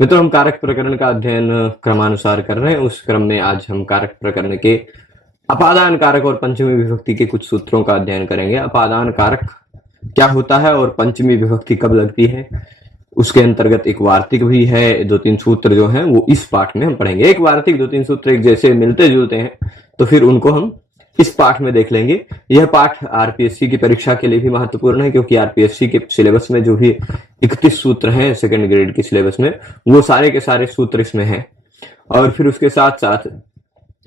मित्रों, हम कारक प्रकरण का अध्ययन क्रमानुसार कर रहे हैं। उस क्रम में आज हम कारक प्रकरण के अपादान कारक और पंचमी विभक्ति के कुछ सूत्रों का अध्ययन करेंगे। अपादान कारक क्या होता है और पंचमी विभक्ति कब लगती है, उसके अंतर्गत एक वार्तिक भी है। 2-3 सूत्र जो हैं वो इस पाठ में हम पढ़ेंगे। एक वार्तिक 2-3 सूत्र एक जैसे मिलते जुलते हैं तो फिर उनको हम इस पाठ में देख लेंगे। यह पाठ आरपीएससी की परीक्षा के लिए भी महत्वपूर्ण है, क्योंकि आरपीएससी के सिलेबस में जो भी 31 सूत्र हैं सेकंड ग्रेड के सिलेबस में, वो सारे के सारे सूत्र इसमें हैं। और फिर उसके साथ साथ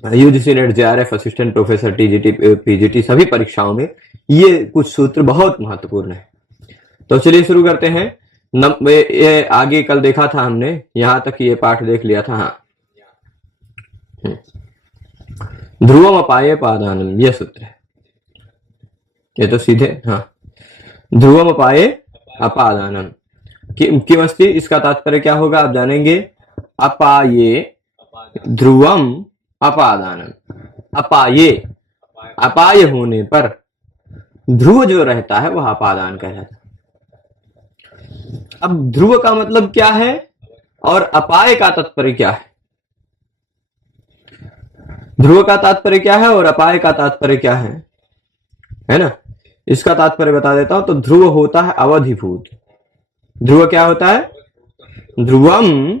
UGC net, JRF, assistant professor, TGT, PGT सभी परीक्षाओं में ये कुछ सूत्र बहुत महत्वपूर्ण है। तो चलिए शुरू करते हैं। ये आगे कल देखा था हमने, यहां तक ये पाठ देख लिया था। हाँ, ध्रुवम अपाये पादानम, यह सूत्र है। ये तो सीधे, हाँ, ध्रुवम अपाये अपादानम किमस्ति, इसका तात्पर्य क्या होगा आप जानेंगे। अपाये ध्रुवम अपादानम, अपाये, अपाय होने पर ध्रुव जो रहता है वह अपादान कहलाता है। अब ध्रुव का मतलब क्या है और अपाय का तात्पर्य क्या है। ध्रुव का तात्पर्य क्या है और अपाय का तात्पर्य क्या है ना। इसका तात्पर्य बता देता हूं। तो ध्रुव होता है अवधिभूत। ध्रुव क्या होता है, ध्रुवम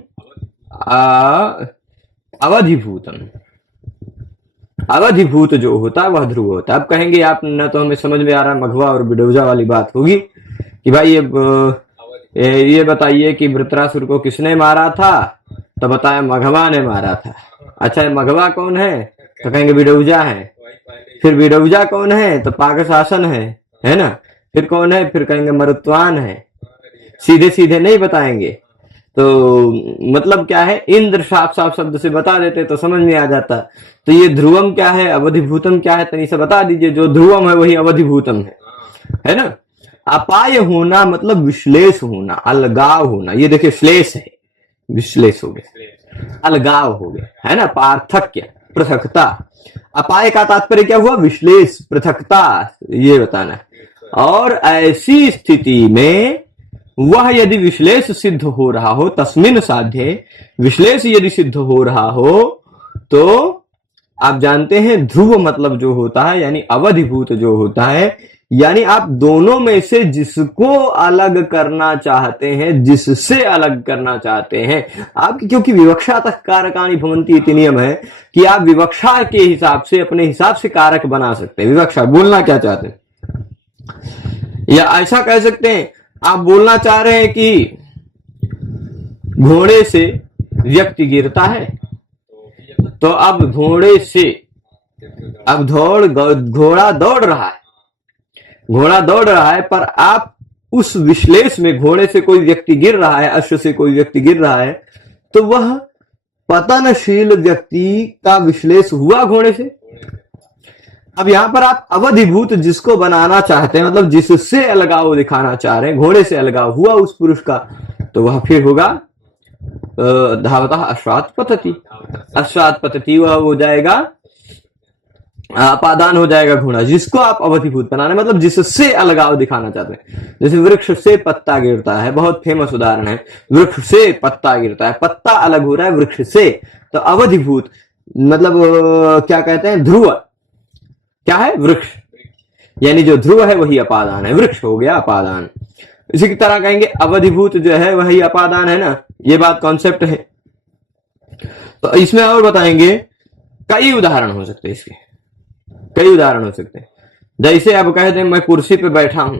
अवधिभूतम, अवधिभूत जो होता है वह ध्रुव होता है। अब कहेंगे आप, न तो हमें समझ में आ रहा मघवा और बिडौजा वाली बात होगी कि भाई ये बताइए कि वृत्रासुर को किसने मारा था, तो बताया मघवा ने मारा था। अच्छा, मघवा कौन है, तो कहेंगे बिडौजा है। फिर बिडौजा कौन है, तो पाकशासन है ना। फिर कौन है, फिर कहेंगे मरुत्वान है। सीधे सीधे नहीं बताएंगे। तो मतलब क्या है, इंद्र साफ साफ शब्द से बता देते तो समझ में आ जाता। तो ये ध्रुवम क्या है, अवधिभूतम क्या है, तनी से बता दीजिए। जो ध्रुवम है वही अवधिभूतम है ना। अपाय होना मतलब विश्लेष होना, अलगाव होना। ये देखिए श्लेष है, विश्लेष हो गया, अलगाव हो गया, है ना। पार्थक्य, पृथकता। अपाय का तात्पर्य क्या हुआ, विश्लेष, पृथकता, ये बताना है। और ऐसी स्थिति में वह यदि विश्लेष सिद्ध हो रहा हो, तस्मिन साध्य, विश्लेष यदि सिद्ध हो रहा हो, तो आप जानते हैं ध्रुव मतलब जो होता है यानी अवधिभूत जो होता है, यानी आप दोनों में से जिसको अलग करना चाहते हैं, जिससे अलग करना चाहते हैं आप, क्योंकि विवक्षा तक कारकाणि भवन्ति इति नियम है कि आप विवक्षा के हिसाब से, अपने हिसाब से कारक बना सकते हैं। विवक्षा बोलना क्या चाहते हैं, या ऐसा कह सकते हैं आप बोलना चाह रहे हैं कि घोड़े से व्यक्ति गिरता है, तो अब घोड़े से, अब घोड़ा दौड़ रहा है, घोड़ा दौड़ रहा है, पर आप उस विश्लेष में घोड़े से कोई व्यक्ति गिर रहा है, अश्व से कोई व्यक्ति गिर रहा है, तो वह पतनशील व्यक्ति का विश्लेष हुआ घोड़े से। अब यहां पर आप अवधिभूत जिसको बनाना चाहते हैं, मतलब जिससे अलगाव दिखाना चाह रहे हैं, घोड़े से अलगाव हुआ उस पुरुष का, तो वह फिर होगा धावतः अश्वात् पतति, अश्वात् पतति, वह हो जाएगा अपादान हो जाएगा घोड़ा। जिसको आप अवधिभूत बनाना, मतलब जिससे अलगाव दिखाना चाहते हैं। जैसे वृक्ष से पत्ता गिरता है, बहुत फेमस उदाहरण है। वृक्ष से पत्ता गिरता है, पत्ता अलग हो रहा है वृक्ष से, तो अवधिभूत मतलब क्या कहते हैं, ध्रुव क्या है, वृक्ष, यानी जो ध्रुव है वही अपादान है, वृक्ष हो गया अपादान। इसी की तरह कहेंगे अवधिभूत जो है वही अपादान है ना। ये बात कॉन्सेप्ट है। तो इसमें और बताएंगे, कई उदाहरण हो सकते हैं इसके, कई उदाहरण हो सकते हैं। जैसे अब कहते हैं मैं कुर्सी पे बैठा हूं,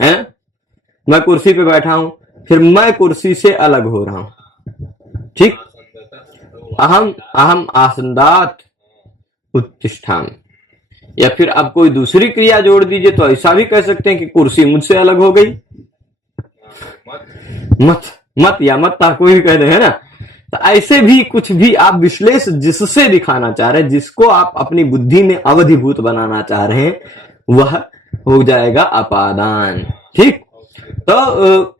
है, मैं कुर्सी पे बैठा हूं, फिर मैं कुर्सी से अलग हो रहा हूं, ठीक। अहम आसन्दात उत्तिष्ठामि, या फिर अब कोई दूसरी क्रिया जोड़ दीजिए तो ऐसा भी कह सकते हैं कि कुर्सी मुझसे अलग हो गई। मत या मत्ता कोई भी कह दे, है ना। तो ऐसे भी कुछ भी आप विश्लेष जिससे दिखाना चाह रहे हैं, जिसको आप अपनी बुद्धि में अवधिभूत बनाना चाह रहे हैं, वह हो जाएगा अपादान, ठीक। तो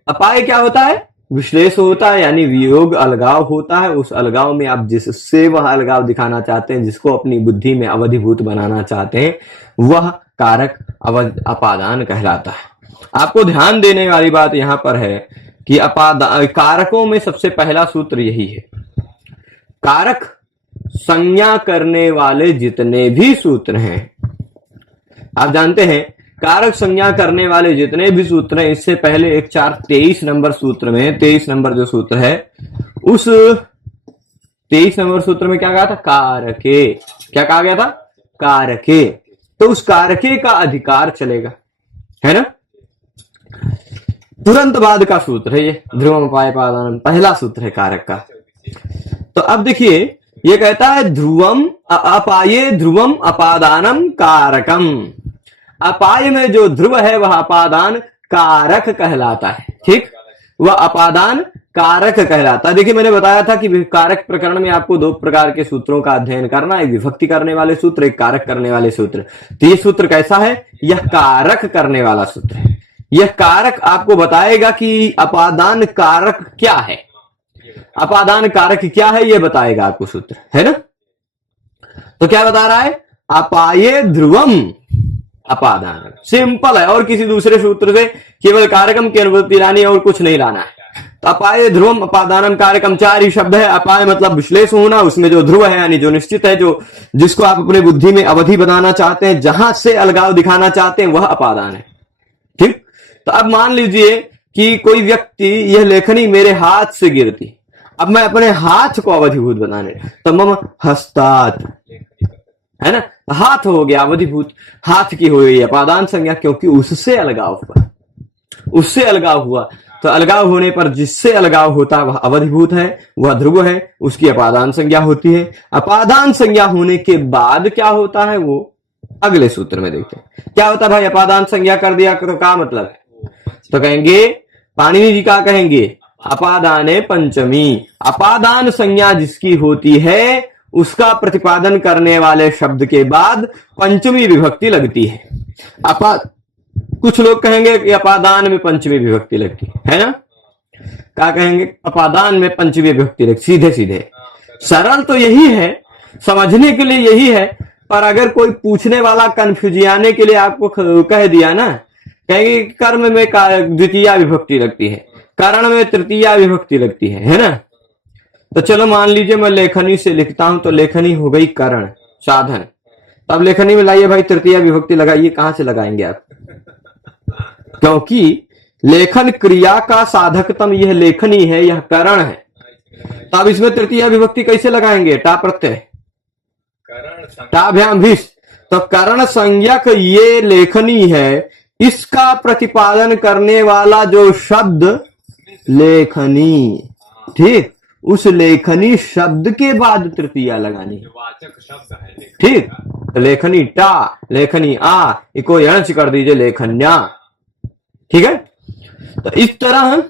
अपाय क्या होता है, विश्लेष होता है, यानी वियोग, अलगाव होता है। उस अलगाव में आप जिससे वह अलगाव दिखाना चाहते हैं, जिसको अपनी बुद्धि में अवधिभूत बनाना चाहते हैं, वह कारक अपादान कहलाता है। आपको ध्यान देने वाली बात यहां पर है कि कारकों में सबसे पहला सूत्र यही है, कारक संज्ञा करने वाले जितने भी सूत्र हैं, आप जानते हैं कारक संज्ञा करने वाले जितने भी सूत्र हैं, इससे पहले एक 23 नंबर सूत्र में, 23 नंबर जो सूत्र है, उस 23 नंबर सूत्र में क्या कहा था? कारके। क्या कहा गया था? कारके। तो उस कारके का अधिकार चलेगा, है ना। तुरंत बाद का सूत्र है ये, ध्रुवम अपादानम, पहला सूत्र है कारक का। तो अब देखिए ये कहता है ध्रुवम अपाये ध्रुवम अपादानम कारकम। अपाय में जो ध्रुव है वह अपादान कारक कहलाता है, ठीक, वह अपादान कारक कहलाता है। देखिए मैंने बताया था कि कारक प्रकरण में आपको दो प्रकार के सूत्रों का अध्ययन करना है, एक विभक्ति करने वाले सूत्र, एक कारक करने वाले सूत्र। तो ये सूत्र कैसा है? यह कारक करने वाला सूत्र है। यह कारक आपको बताएगा कि अपादान कारक क्या है, अपादान कारक क्या है यह बताएगा आपको सूत्र, है ना। तो क्या बता रहा है? अपाये ध्रुवम अपादान, सिंपल है, और किसी दूसरे सूत्र से केवल कारकम की अनुभूति लानी है और कुछ नहीं लाना है। तो अपाये ध्रुवम अपादानम कारकम, चार ही शब्द है। अपाय मतलब विश्लेष होना, उसमें जो ध्रुव है यानी जो निश्चित है, जो जिसको आप अपने बुद्धि में अवधि बनाना चाहते हैं, जहां से अलगाव दिखाना चाहते हैं, वह अपादान है, ठीक। तो अब मान लीजिए कि कोई व्यक्ति, यह लेखनी मेरे हाथ से गिरती, अब मैं अपने हाथ को अवधिभूत बनाने, तो मम हस्तात, है ना, हाथ हो गया अवधिभूत, हाथ की हो गई अपादान संज्ञा, क्योंकि उससे अलगाव हुआ, उससे अलगाव हुआ। तो अलगाव होने पर जिससे अलगाव होता है वह अवधिभूत है, वह ध्रुव है, उसकी अपादान संज्ञा होती है। अपादान संज्ञा होने के बाद क्या होता है वो अगले सूत्र में देखते हैं। क्या होता है भाई? अपादान संज्ञा कर दिया तो क्या मतलब है? तो कहेंगे, पाणिनि जी क्या कहेंगे? अपादाने पंचमी। अपादान संज्ञा जिसकी होती है उसका प्रतिपादन करने वाले शब्द के बाद पंचमी विभक्ति लगती है। कुछ लोग कहेंगे कि अपादान में पंचमी विभक्ति लगती है ना। क्या कहेंगे? अपादान में पंचमी विभक्ति लगती, सीधे सीधे। सरल तो यही है, समझने के लिए यही है, पर अगर कोई पूछने वाला कंफ्यूजियाने के लिए आपको कह दिया ना, कहेंगे कर्म में द्वितीय विभक्ति लगती है, कारण में तृतीय विभक्ति लगती है ना। तो चलो मान लीजिए मैं लेखनी से लिखता हूं, तो लेखनी हो गई करण, साधन। तब लेखनी में लाइए भाई तृतीय विभक्ति लगाइए, कहां से लगाएंगे आप? क्योंकि लेखन क्रिया का साधकतम यह लेखनी है, यह करण है। तब इसमें तृतीय विभक्ति कैसे लगाएंगे? टा प्रत्यय, टाभ्याम भीष। तो करण संज्ञक ये लेखनी है, इसका प्रतिपादन करने वाला जो शब्द लेखनी, ठीक, उस लेखनी शब्द के बाद तृतीया लगानी, ठीक। लेखनी टा, लेखनी आ, इको यंच कर दीजिए लेखन्या, ठीक है। तो इस तरह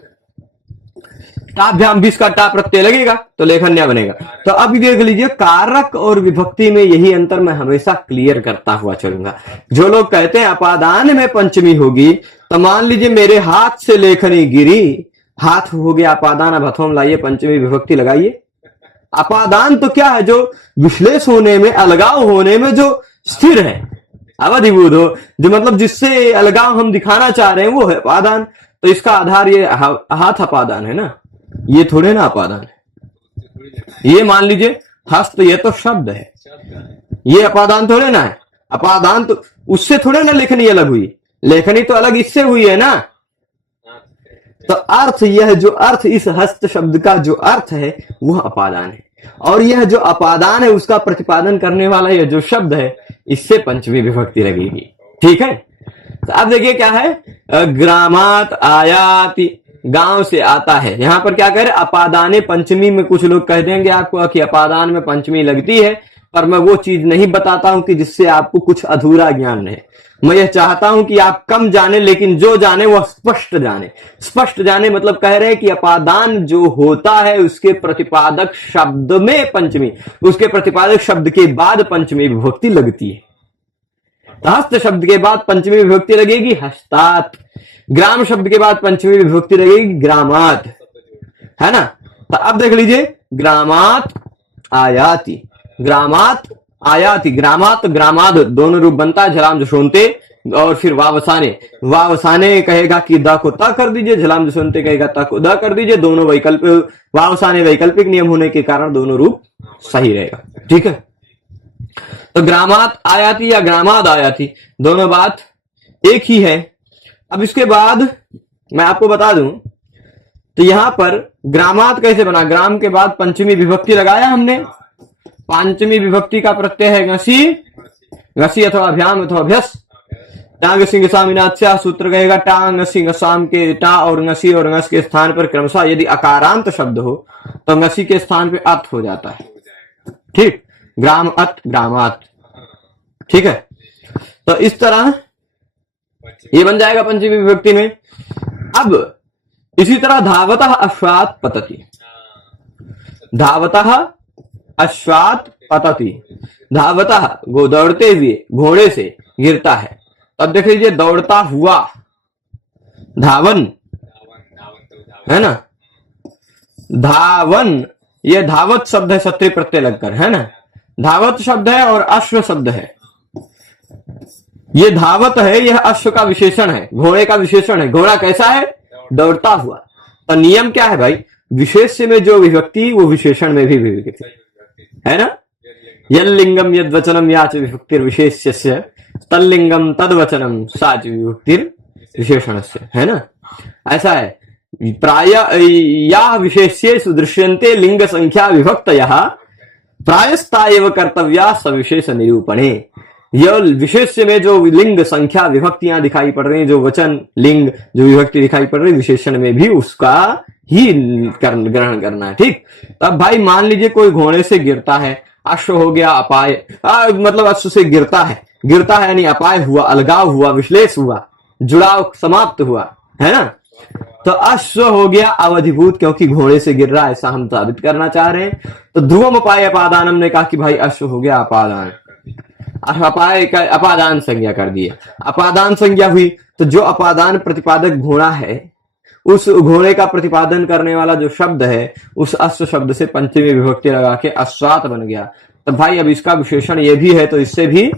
टाभ्याम भी इसका टा प्रत्यय लगेगा तो लेखन्या बनेगा। तो अब देख लीजिए कारक और विभक्ति में यही अंतर मैं हमेशा क्लियर करता हुआ चलूंगा। जो लोग कहते हैं अपादान में पंचमी होगी, तो मान लीजिए मेरे हाथ से लेखनी गिरी, हाथ हो गया अपादान, अब हथों में लाइए पंचमी विभक्ति लगाइए। अपादान तो क्या है? जो विश्लेष होने में, अलगाव होने में जो स्थिर है, अवधिभूत हो, जो मतलब जिससे अलगाव हम दिखाना चाह रहे हैं वो है अपादान। तो इसका आधार ये हाथ अपादान है ना, ये थोड़े ना अपादान है। ये मान लीजिए हस्त, ये तो शब्द है, ये अपादान थोड़े ना है। अपादान तो उससे थोड़े ना लेखनी अलग हुई, लेखनी तो अलग इससे हुई है ना। तो अर्थ, यह जो अर्थ, इस हस्त शब्द का जो अर्थ है वह अपादान है, और यह जो अपादान है उसका प्रतिपादन करने वाला यह जो शब्द है, इससे पंचमी विभक्ति लगेगी, ठीक है। तो अब देखिए क्या है, ग्रामात आयाति, गांव से आता है। यहां पर क्या कह रहे? अपादाने पंचमी में कुछ लोग कह देंगे आपको कि अपादान में पंचमी लगती है, पर मैं वो चीज नहीं बताता हूं कि जिससे आपको कुछ अधूरा ज्ञान रहे। मैं यह चाहता हूं कि आप कम जाने, लेकिन जो जाने वह स्पष्ट जाने। स्पष्ट जाने मतलब कह रहे हैं कि अपादान जो होता है उसके प्रतिपादक शब्द में पंचमी, उसके प्रतिपादक शब्द के बाद पंचमी विभक्ति लगती है। हस्त शब्द के बाद पंचमी विभक्ति लगेगी हस्तात, ग्राम शब्द के बाद पंचमी विभक्ति लगेगी ग्रामात, है ना। तो अब देख लीजिए ग्रामात आयाति, ग्रामात आयाति, ग्रामात ग्रामाद दोनों रूप बनता है, झलाम जशोनते और फिर वावसाने कहेगा कि द को त कर दीजिए, झलाम सुनते कहेगा त को द कर दीजिए। दोनों वैकल्पिक, वावसाने वैकल्पिक नियम होने के कारण दोनों रूप सही रहेगा। ठीक है, तो ग्रामात आयाति या ग्रामाद आयाति दोनों बात एक ही है। अब इसके बाद मैं आपको बता दूं, तो यहां पर ग्रामात कैसे बना, ग्राम के बाद पंचमी विभक्ति लगाया हमने। पंचमी विभक्ति का प्रत्यय है घसी, घसी अथवा अभ्याम अथवा अभ्यस। टांग सिंह सामिनाच्या सूत्र कहेगा टांग सिंह साम के टा और ngसी और ngस के स्थान पर क्रमशः यदि अकारांत शब्द हो तो ngसी के स्थान पे अत हो जाता है। ठीक, ग्राम अत ग्रामात। ठीक है, तो इस तरह ये बन जाएगा पंचमी विभक्ति में। अब इसी तरह धावतः अश्वात् पतति, धावतः अश्वात् पतति, धावतः गो दौड़ते हुए घोड़े से गिरता है। अब देख लीजिए दौड़ता हुआ धावन है ना, धावन ये धावत शब्द है सत्य प्रत्यय लगकर, है ना। धावत शब्द है और अश्व शब्द है। ये धावत है, यह अश्व का विशेषण है, घोड़े का विशेषण है। घोड़ा कैसा है, दौड़ता हुआ। तो नियम क्या है भाई, विशेष्य में जो विभक्ति वो विशेषण में भी विभक्ति है ना। यल्लिंगम यद्वचनम याच विभक्तिर विशेष्यस्य तल्लिंगम तद्वचनम साच विभक्तिर विशेषणस्य, है ना। ऐसा है, प्राय या विशेष्येषु दृश्यन्ते लिंग संख्या विभक्तयः प्रायस्ता एव कर्तव्या सविशेष निरूपणे। यह विशेष्य में जो लिंग संख्या विभक्तियां दिखाई पड़ रही हैं, जो वचन लिंग जो विभक्ति दिखाई पड़ रही है, विशेषण में भी उसका ही ग्रहण करना है। ठीक, अब भाई मान लीजिए कोई घोड़े से गिरता है, अश्व हो गया अपाय, मतलब अश्व से गिरता है, गिरता है यानी अपाय हुआ, अलगाव हुआ, विश्लेष हुआ, जुड़ाव समाप्त हुआ, है ना। तो अश्व हो गया अवधिभूत, क्योंकि घोड़े से गिर रहा है, ऐसा हम साबित करना चाह रहे हैं। तो ध्रुवम अपाय अपादानम ने कहा कि भाई अश्व हो गया अपादान, अपाय का अपादान संज्ञा कर दिया, अपादान संज्ञा हुई। तो जो अपादान प्रतिपादक घोड़ा है, उस घोड़े का प्रतिपादन करने वाला जो शब्द है, उस अश्व शब्द से पंचमी विभक्ति लगा के अश्वात बन गया। तो भाई अब इसका विशेषण ये भी है, तो इससे भी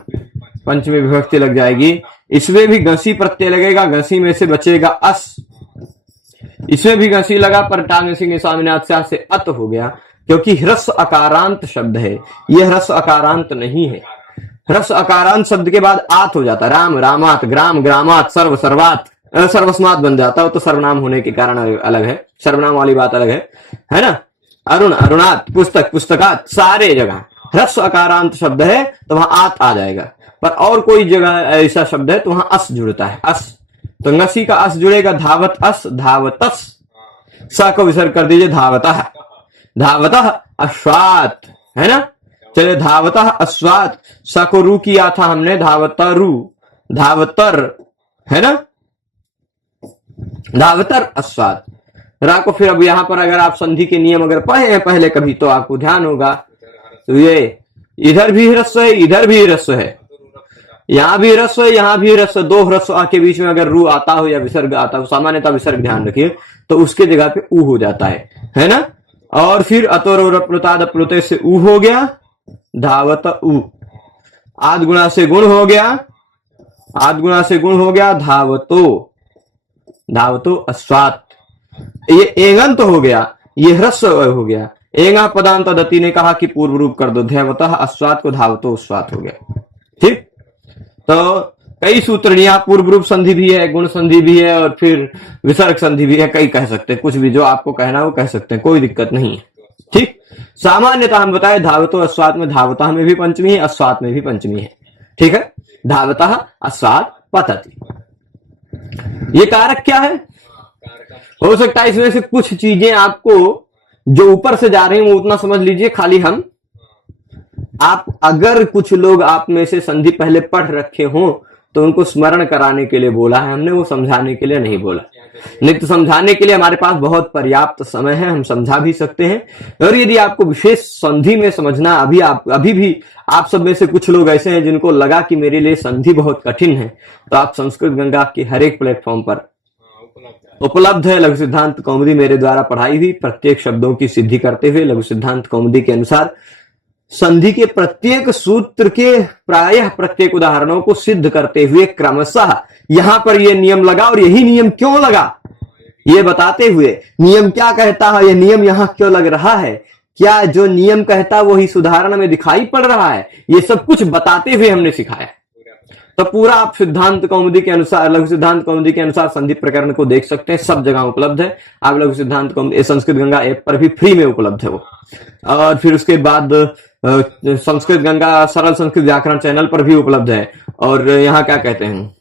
पंचमी विभक्ति लग जाएगी। इसमें भी घसी प्रत्यय लगेगा, घसी में से बचेगा अस, इसमें भी घसी लगा, पर टांग सिंह स्वामीनाथ से अत हो गया, क्योंकि ह्रस्व अकारांत शब्द है, यह ह्रस्व अकारांत नहीं है। ह्रस्व अकारांत शब्द के बाद आत हो जाता है, राम रामात, ग्राम ग्रामात, सर्व सर्वात, सर्वस्मात बन जाता है। तो सर्वनाम होने के कारण अलग है, सर्वनाम वाली बात अलग है ना। अरुण अरुणात, पुस्तक पुस्तकात, सारे जगह ह्रस्व अकारांत शब्द है तो वहां आत आ जाएगा। पर और कोई जगह ऐसा शब्द है तो वहां अस जुड़ता है, अस। तो ngसी का अस जुड़ेगा, धावत अस, धावतस, स को विसर्ग कर दीजिए, धावतः, धावतः अश्वात, है ना। चलिए धावतः अश्वात, स को रू किया था हमने, धावतरु, धावतर, है ना, धावतर अश्वात। रा को फिर अब यहां पर अगर आप संधि के नियम अगर पढ़े हैं पहले कभी तो आपको ध्यान होगा। तो ये इधर भी ह्रस्व है, इधर भी ह्रस्व है, यहां भी ह्रस्व है, यहां भी ह्रस्व, दो ह्रस्व के बीच में अगर रू आता हो या विसर्ग आता हो, सामान्यतः विसर्ग ध्यान रखिए, तो उसके जगह पे ऊ हो जाता है ना। और फिर अतोर प्लुताद प्लुते से ऊ हो गया, धावत ऊ। आद गुणा से गुण हो गया, आद गुणा से गुण हो गया, धावतो, धावतो अश्वात। ये एंगंत हो गया, ये ह्रस्व हो गया। एंगा पदांत दत्ती ने कहा कि पूर्व रूप कर दो, धैवतः अश्वात को धावतो अश्वात हो गया। ठीक, तो कई सूत्रणियां, पूर्व रूप संधि भी है, गुण संधि भी है, और फिर विसर्ग संधि भी है, कई कह सकते हैं, कुछ भी जो आपको कहना है वो कह सकते हैं, कोई दिक्कत नहीं है। ठीक, सामान्यतः हम बताए धावतो अश्वात में धावतः में भी पंचमी है, अश्वात में भी पंचमी है। ठीक है, धावतः अश्वात पतति। ये कारक क्या है, हो सकता है इसमें से कुछ चीजें आपको जो ऊपर से जा रही हैं वो उतना समझ लीजिए। खाली हम आप अगर कुछ लोग आप में से संधि पहले पढ़ रखे हो तो उनको स्मरण कराने के लिए बोला है हमने, वो समझाने के लिए नहीं बोला। नहीं तो समझाने के लिए हमारे पास बहुत पर्याप्त समय है, हम समझा भी सकते हैं। और यदि आपको विशेष संधि में समझना, अभी भी आप सब में से कुछ लोग ऐसे हैं जिनको लगा कि मेरे लिए संधि बहुत कठिन है, तो आप संस्कृत गंगा के हर एक प्लेटफॉर्म पर उपलब्ध है लघु सिद्धांत कौमुदी मेरे द्वारा पढ़ाई हुई, प्रत्येक शब्दों की सिद्धि करते हुए लघु सिद्धांत कौमुदी के अनुसार संधि के प्रत्येक सूत्र के प्रायः प्रत्येक उदाहरणों को सिद्ध करते हुए क्रमशः यहां पर यह नियम लगा, और यही नियम क्यों लगा ये बताते हुए, नियम क्या कहता है, यह नियम यहां क्यों लग रहा है, क्या जो नियम कहता है वही उदाहरण में दिखाई पड़ रहा है, ये सब कुछ बताते हुए हमने सिखाया। तो पूरा आप सिद्धांत कौमुदी के अनुसार, लघु सिद्धांत कौमुदी के अनुसार संधि प्रकरण को देख सकते हैं, सब जगह उपलब्ध है। आप लघु सिद्धांत कौमुदी संस्कृत गंगा ऐप पर भी फ्री में उपलब्ध है वो। और फिर उसके बाद संस्कृत गंगा सरल संस्कृत व्याकरण चैनल पर भी उपलब्ध है, और यहाँ क्या कहते हैं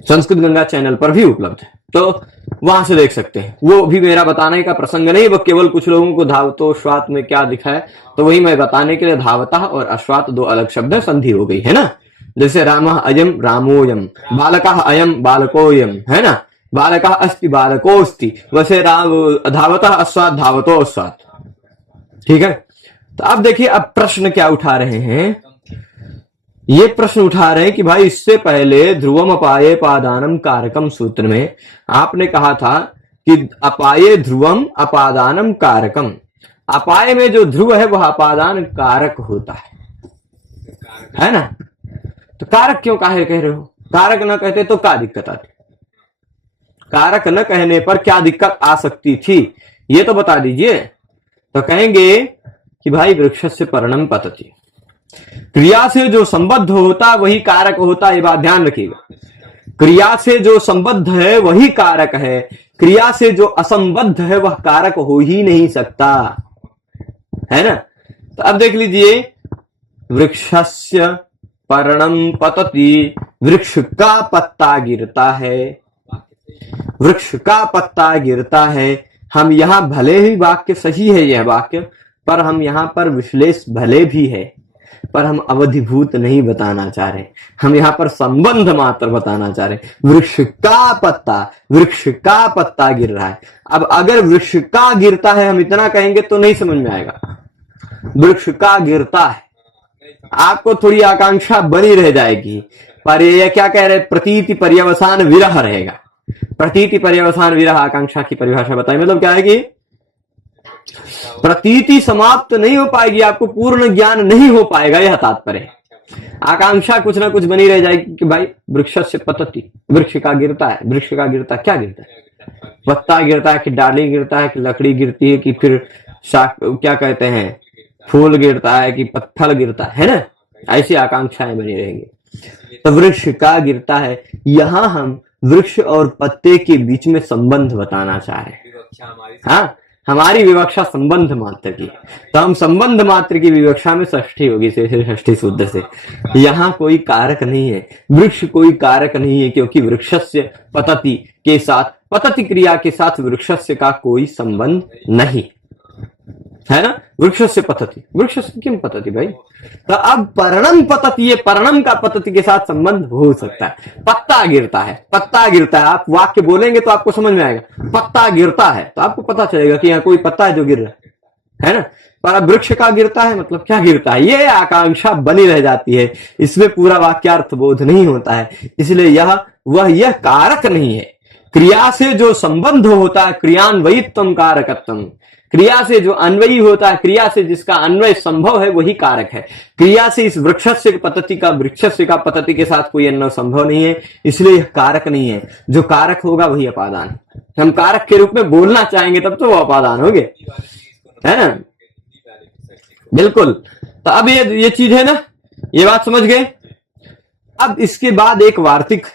संस्कृत गंगा चैनल पर भी उपलब्ध है, तो वहां से देख सकते हैं। वो भी मेरा बताने का प्रसंग नहीं, वो केवल कुछ लोगों को धावतो अश्वात में क्या दिखा है, तो वही मैं बताने के लिए धावता और अश्वात दो अलग शब्द है, संधि हो गई है ना। जैसे रामः अयम रामोयम, बालकः अयम बालकोयम, है ना, बालकः अस्ति बालकोस्ति, वैसे धावतः अश्वात धावतो अश्वात। ठीक है, तो अब देखिए अब प्रश्न क्या उठा रहे हैं, ये प्रश्न उठा रहे हैं कि भाई इससे पहले ध्रुवम अपाये पादानम कारकम सूत्र में आपने कहा था कि अपाये ध्रुवम अपादानम कारकम, अपाय में जो ध्रुव है वह अपादान कारक होता है ना। तो कारक क्यों कह रहे हो, कारक न कहते तो क्या दिक्कत आती, कारक न कहने पर क्या दिक्कत आ सकती थी ये तो बता दीजिए। तो कहेंगे कि भाई वृक्षस्य पर्णम पतति, क्रिया से जो संबद्ध होता वही कारक होता, ये बात ध्यान रखिएगा। क्रिया से जो संबद्ध है वही कारक है, क्रिया से जो असंबद्ध है वह कारक हो ही नहीं सकता, है ना। तो अब देख लीजिए, वृक्षस्य पर्णम पतति, वृक्ष का पत्ता गिरता है, वृक्ष का पत्ता गिरता है। हम यहां भले ही वाक्य सही है यह वाक्य, पर हम यहां पर विश्लेष भले भी है, पर हम अवधिभूत नहीं बताना चाह रहे, हम यहां पर संबंध मात्र बताना चाह रहे। वृक्ष का पत्ता गिर रहा है। अब अगर वृक्ष का गिरता है हम इतना कहेंगे तो नहीं समझ में आएगा, वृक्ष का गिरता है, आपको थोड़ी आकांक्षा बनी रह जाएगी। पर ये क्या कह रहे, प्रतीति पर्यवसान विरह रहेगा। प्रतीति पर्यवसान विरह आकांक्षा की परिभाषा बताई, मतलब क्या है कि प्रतीति समाप्त नहीं हो पाएगी, आपको पूर्ण ज्ञान नहीं हो पाएगा, यह तात्पर्य। आकांक्षा कुछ ना कुछ बनी रह जाएगी कि भाई वृक्ष से पतति, वृक्ष का गिरता है, वृक्ष का गिरता क्या गिरता है, पत्ता गिरता है कि डाली गिरता है कि लकड़ी गिरती है कि फिर क्या कहते हैं फूल गिरता है कि फल गिरता है ना, ऐसी आकांक्षाएं बनी रहेंगी। तो वृक्ष का गिरता है, यहां हम वृक्ष और पत्ते के बीच में संबंध बताना चाह रहे हैं। हाँ, हमारी विवक्षा संबंध मात्र की, तो हम संबंध मात्र की विवक्षा में षष्ठी होगी, षष्ठी सूत्र से। यहाँ कोई कारक नहीं है, वृक्ष कोई कारक नहीं है, क्योंकि वृक्षस्य पतति के साथ, पतति क्रिया के साथ वृक्षस्य का कोई संबंध नहीं है ना। वृक्ष से पतति, वृक्ष से क्यों पतति भाई। तो अब पर्णम पतति, ये पर्णम का पतति के साथ संबंध हो सकता है। पत्ता गिरता है, पत्ता गिरता है, आप वाक्य बोलेंगे तो आपको समझ में आएगा, पत्ता गिरता है तो आपको पता चलेगा कि यहाँ कोई पत्ता है जो गिर रहा है ना। पर अब वृक्ष का गिरता है मतलब क्या गिरता है, ये आकांक्षा बनी रह जाती है, इसमें पूरा वाक्यार्थ बोध नहीं होता है। इसलिए यह कारक नहीं है। क्रिया से जो संबंध होता है, क्रियान्वयित्वम कारकत्वम, क्रिया से जो अन्वयी होता है, क्रिया से जिसका अन्वय संभव है वही कारक है। क्रिया से इस वृक्षस्य पतति का, वृक्षस्य का पतति के साथ कोई अन्वय संभव नहीं है, इसलिए यह कारक नहीं है। जो कारक होगा वही अपादान। हम कारक के रूप में बोलना चाहेंगे तब तो वो अपादान होंगे, है ना। बिल्कुल। तो अब ये चीज है ना, ये बात समझ गए। अब इसके बाद एक वार्तिक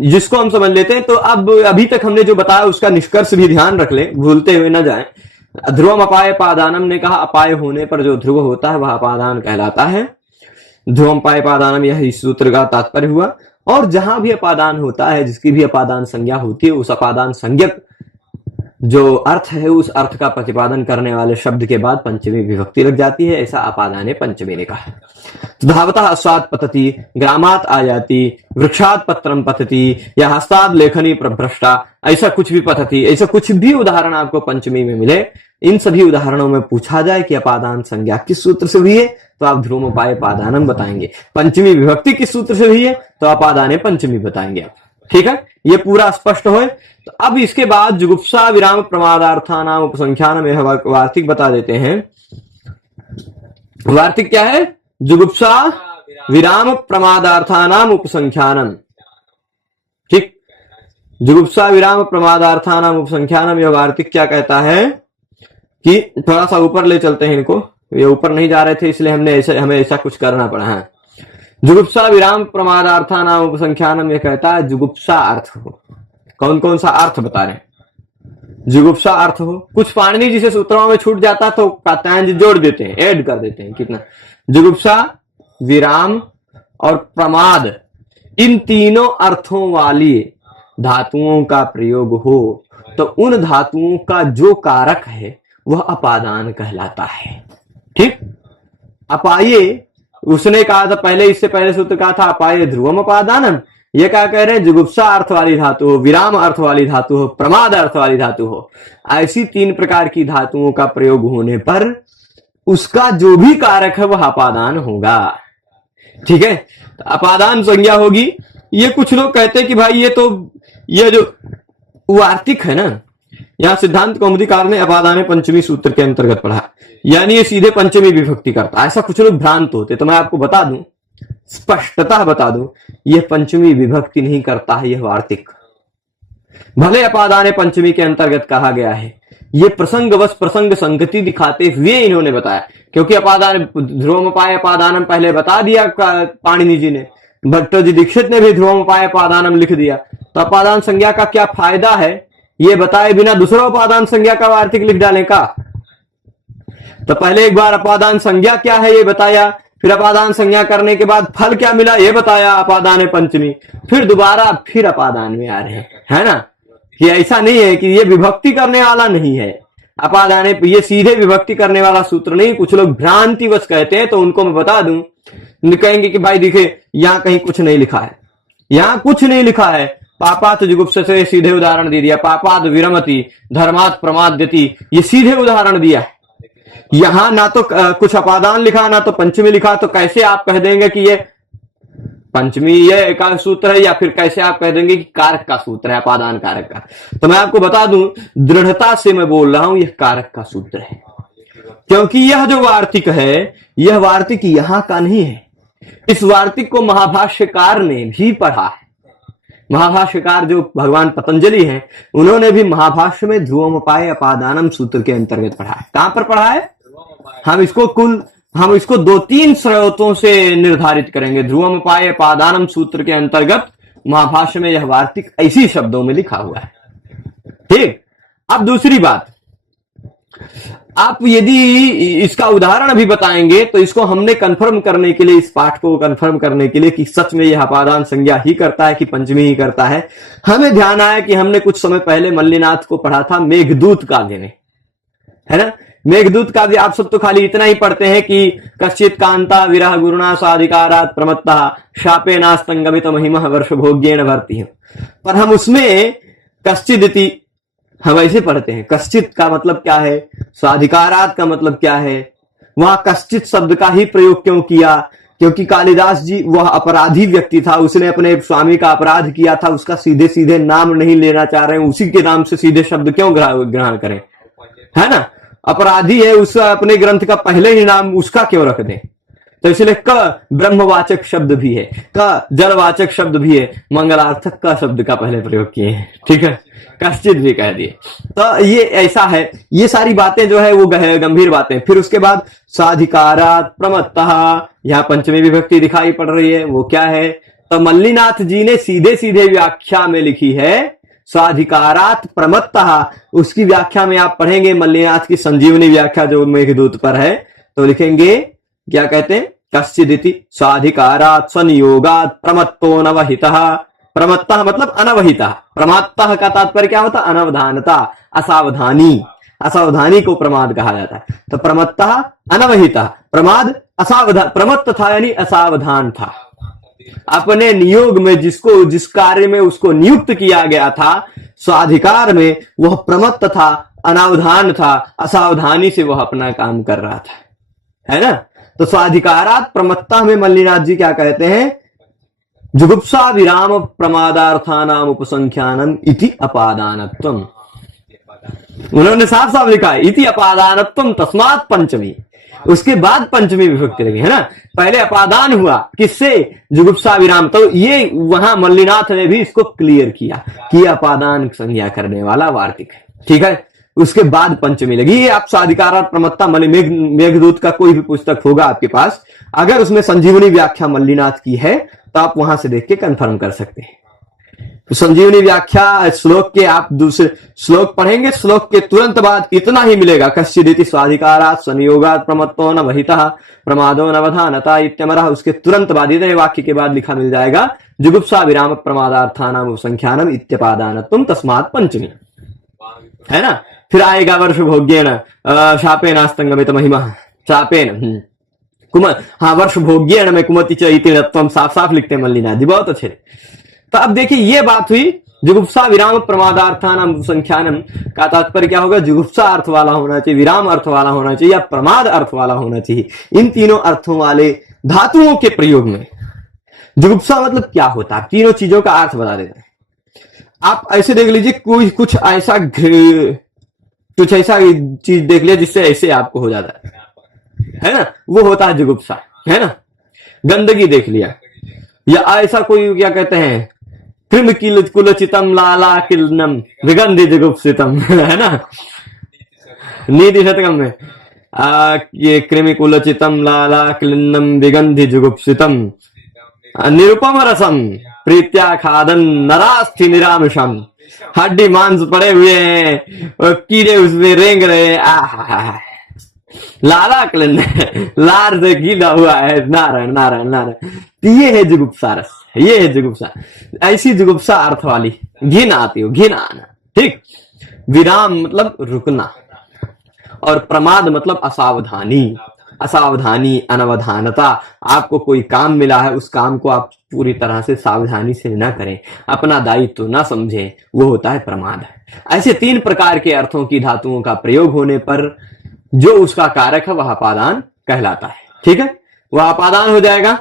जिसको हम समझ लेते हैं। तो अब अभी तक हमने जो बताया उसका निष्कर्ष भी ध्यान रख ले, भूलते हुए न जाएं। ध्रुवम अपाय पादानम ने कहा, अपाय होने पर जो ध्रुव होता है वह अपादान कहलाता है। ध्रुवम अपाय पादानम, यह इस सूत्र का तात्पर्य हुआ। और जहां भी अपादान होता है, जिसकी भी अपादान संज्ञा होती है, उस अपादान संज्ञक जो अर्थ है उस अर्थ का प्रतिपादन करने वाले शब्द के बाद पंचमी विभक्ति लग जाती है, ऐसा अपादाने पंचमी ने कहा। धावतः अश्वात् पतति, ग्रामात् आयाति, वृक्षात् पत्रम पतति, या हस्तात् लेखनी प्रभ्रष्टा, ऐसा कुछ भी पतति, ऐसा कुछ भी उदाहरण आपको पंचमी में मिले, इन सभी उदाहरणों में पूछा जाए कि अपादान संज्ञा किस सूत्र से हुई है, तो आप ध्रुवोपाय पादानम बताएंगे। पंचमी विभक्ति किस सूत्र से हुई है, तो अपादाने पंचमी बताएंगे आप। ठीक है, ये पूरा स्पष्ट हो। तो अब इसके बाद जुगुप्सा विराम प्रमादार्थानाम उपसंख्यान में वार्तिक बता देते हैं वार्तिक क्या है? जुगुप्सा विराम प्रमादार्थानाम उपसंख्यानम। ठीक, जुगुप्सा विराम प्रमादार्थानाम उपसंख्यानम। यह वार्तिक क्या कहता है कि थोड़ा सा ऊपर ले चलते हैं इनको, ये ऊपर नहीं जा रहे थे इसलिए हमें ऐसा कुछ करना पड़ा है। जुगुप्सा विराम प्रमादार्थानाम उपसंख्यानम ये कहता है जुगुप्सा अर्थ हो। कौन कौन सा अर्थ बता रहे हैं? जुगुप्सा अर्थ हो। कुछ पाणिनि जी से सूत्रों में छूट जाता तो कात्यायन जी जोड़ देते हैं, ऐड कर देते हैं। कितना? जुगुप्सा विराम और प्रमाद, इन तीनों अर्थों वाली धातुओं का प्रयोग हो तो उन धातुओं का जो कारक है वह अपादान कहलाता है। ठीक, अपाये उसने कहा था पहले, इससे पहले सूत्र कहा था अपाये ध्रुवम अपादानम। ये क्या कह रहे हैं? जुगुप्सा अर्थ वाली धातु हो, विराम अर्थ वाली धातु हो, प्रमाद अर्थ वाली धातु हो, ऐसी तीन प्रकार की धातुओं का प्रयोग होने पर उसका जो भी कारक है वह अपादान होगा। ठीक है, तो अपादान संज्ञा होगी। ये कुछ लोग कहते हैं कि भाई ये जो वार्तिक है ना, यहां सिद्धांत कौमुदीकार ने अपादान पंचमी सूत्र के अंतर्गत पढ़ा, यानी ये सीधे पंचमी विभक्ति करता। ऐसा कुछ लोग भ्रांत होते, तो मैं आपको बता दूं, स्पष्टतः बता दूं, यह पंचमी विभक्ति नहीं करता है। यह वार्तिक भले अपादान पंचमी के अंतर्गत कहा गया है, ये प्रसंगवश प्रसंग संगति दिखाते हुए इन्होंने बताया। क्योंकि अपादान ध्रुवमपाय अपादानम पहले बता दिया पाणिनि जी ने, भट्टोजी दीक्षित ने भी ध्रुवमपाय अपादानम लिख दिया, तो अपादान संज्ञा का क्या फायदा है ये बताए बिना दूसरा उपादान संज्ञा का वार्तिक लिख डाले का? तो पहले एक बार अपादान संज्ञा क्या है ये बताया, फिर अपादान संज्ञा करने के बाद फल क्या मिला ये बताया, अपादान पंचमी, फिर दोबारा फिर अपादान में आ रहे हैं, है ना? कि ऐसा नहीं है कि ये विभक्ति करने वाला नहीं है अपादान, ये सीधे विभक्ति करने वाला सूत्र नहीं। कुछ लोग भ्रांतिवश कहते हैं, तो उनको मैं बता दूं, कहेंगे कि भाई देखिए यहां कहीं कुछ नहीं लिखा है, यहां कुछ नहीं लिखा है। पापात जुगुप्सा से सीधे उदाहरण दे दिया, पापात विरमति धर्मात प्रमाद्यति, ये सीधे उदाहरण दिया है। यहां ना तो कुछ अपादान लिखा ना तो पंचमी लिखा, तो कैसे आप कह देंगे कि ये पंचमी ये का सूत्र है, या फिर कैसे आप कह देंगे कि कारक का सूत्र है, अपादान कारक का? तो मैं आपको बता दूं, दृढ़ता से मैं बोल रहा हूं यह कारक का सूत्र है, क्योंकि यह जो वार्तिक है यह वार्तिक यहां का नहीं है। इस वार्तिक को महाभाष्यकार ने भी पढ़ा है। महाभाष्यकार जो भगवान पतंजलि हैं, उन्होंने भी महाभाष्य में ध्रुवमपाय अपादानम सूत्र के अंतर्गत पढ़ा है। कहां पर पढ़ा है? हम इसको 2-3 स्रोतों से निर्धारित करेंगे। ध्रुवमपाय अपादानम सूत्र के अंतर्गत महाभाष्य में यह वार्तिक ऐसी शब्दों में लिखा हुआ है। ठीक, अब दूसरी बात, आप यदि इसका उदाहरण भी बताएंगे तो इसको हमने कंफर्म करने के लिए, इस पाठ को कंफर्म करने के लिए कि सच में यह अपादान संज्ञा ही करता है कि पंचमी ही करता है, हमें ध्यान आया कि हमने कुछ समय पहले मल्लिनाथ को पढ़ा था मेघदूत काव्य में, है ना? मेघदूत काव्य आप सब तो खाली इतना ही पढ़ते हैं कि कश्चित कांता विरह गुरुणा स्वाधिकारात प्रमत्तः शापे नास्तंगमित महिमा वर्ष भोग्येन भर्ती, पर हम उसमें कश्चिदिति हम ऐसे पढ़ते हैं। कश्चित का मतलब क्या है, स्वाधिकारात का मतलब क्या है, वहां कश्चित शब्द का ही प्रयोग क्यों किया? क्योंकि कालिदास जी वह अपराधी व्यक्ति था, उसने अपने स्वामी का अपराध किया था, उसका सीधे सीधे नाम नहीं लेना चाह रहे हैं, उसी के नाम से सीधे शब्द क्यों ग्रहण करें, है ना? अपराधी है, उसका अपने ग्रंथ का पहले ही नाम उसका क्यों रख दें? तो इसलिए क ब्रह्मवाचक शब्द भी है, क जलवाचक शब्द भी है, मंगलार्थक का शब्द का पहले प्रयोग किए हैं। ठीक है, कश्चित भी कह दिए। तो ये ऐसा है, ये सारी बातें जो है वो गंभीर बातें। फिर उसके बाद साधिकारात प्रमत्तः, यहाँ पंचमी विभक्ति दिखाई पड़ रही है, वो क्या है? तो मल्लिनाथ जी ने सीधे सीधे व्याख्या में लिखी है स्वाधिकारात प्रमत्तः। उसकी व्याख्या में आप पढ़ेंगे मल्लिनाथ की संजीवनी व्याख्या जो मेघदूत पर है, तो लिखेंगे क्या कहते हैं? कश्चिदिति स्वाधिकारात स्वनियोगात प्रमत्तो नवहितः। प्रमत्तः मतलब अनवहितः, प्रमात्तः का तात्पर्य क्या होता? अनवधानता, असावधानी, असावधानी को प्रमाद कहा जाता है। तो प्रमत्तः अनवहितः, प्रमाद असावधान, प्रमत्त था यानी असावधान था, अपने नियोग में जिस कार्य में उसको नियुक्त किया गया था स्वाधिकार में, वह प्रमत्त था, अनावधान था, असावधानी से वह अपना काम कर रहा था, है ना? तो स्वाधिकारात प्रमत्ता में मल्लिनाथ जी क्या कहते हैं? जुगुप्सा विराम प्रमादार्थानाम उपसंख्यानम इति अपादानत्वम। उन्होंने साफ साफ लिखा है इति अपादानत्वम तस्मात् पंचमी, उसके बाद पंचमी विभक्ति लगी है ना। पहले अपादान हुआ किससे, जुगुप्सा विराम, तो ये वहां मल्लिनाथ ने भी इसको क्लियर किया कि अपादान संज्ञा करने वाला वार्तिक है, ठीक है। उसके बाद पंचमी लगी। ये आप साधिकारार्थ प्रमत्ता मेघदूत का कोई भी पुस्तक होगा आपके पास, अगर उसमें संजीवनी व्याख्या मल्लिनाथ की है तो आप वहां से देख के कंफर्म कर सकते हैं। तो संजीवनी व्याख्या श्लोक के आप दूसरे श्लोक पढ़ेंगे, श्लोक के तुरंत बाद इतना ही मिलेगा, कश्चिदिति स्वाधिकारात् संयोगात् प्रमत्तो न वहितः प्रमादो न वधानता इत्यमरः। उसके तुरंत बाद इतने वाक्य के बाद लिखा मिल जाएगा जुगुप्सा विराम प्रमादार्थानाम उपसंख्यानम इत्यपादानत्वम तस्मात् पंचमी, है ना। फिर आएगा वर्ष भोग्येन शापेन आस्तंगमित महिमा शापेन हाँ वर्ष भोग्येन में कुमति च इति नत्वम, साफ साफ लिखते हैं मल्लिनाथ जी, बहुत अच्छे। तो अब देखिए ये बात हुई जुगुप्सा विराम प्रमादार्थानाम संख्यानम का तात्पर्य क्या होगा, जुगुप्सा अर्थ वाला होना चाहिए, विराम अर्थ वाला होना चाहिए या प्रमाद अर्थ वाला होना चाहिए। इन तीनों अर्थों वाले धातुओं के प्रयोग में जुगुप्सा मतलब क्या होता है, तीनों चीजों का अर्थ बता देते हैं। आप ऐसे देख लीजिए, कोई कुछ ऐसा चीज देख लिया जिससे ऐसे आपको हो जाता है ना, वो होता है जुगुप्सा, है ना। गंदगी देख लिया, या ऐसा कोई क्या कहते हैं कृम कुलचितम लाला किलनम विगंधि जुगुप्सितम, है ना, नीति शतकम में ये कृमि कुलचितम लाला किलनम विगंधि जुगुप्सितम निरुपम रसम प्रीत्या खादन नरास्थि निरामिषम, हड्डी मांस पड़े हुए हैं और कीड़े उसमें रेंग रहे हैं, लाला क्लन लार से गीला हुआ है, नारायण नारायण नारायण। ये है जुगुप्सा रस, ये है जुगुप्सा। ऐसी जुगुप्सा अर्थ वाली घिन आती हो, घिन आना, ठीक। विराम मतलब रुकना, और प्रमाद मतलब असावधानी, असावधानी अनवधानता। आपको कोई काम मिला है, उस काम को आप पूरी तरह से सावधानी से न करें, अपना दायित्व न समझें, वो होता है प्रमाद। ऐसे तीन प्रकार के अर्थों की धातुओं का प्रयोग होने पर जो उसका कारक है वह अपादान कहलाता है, ठीक है, वह अपादान हो जाएगा।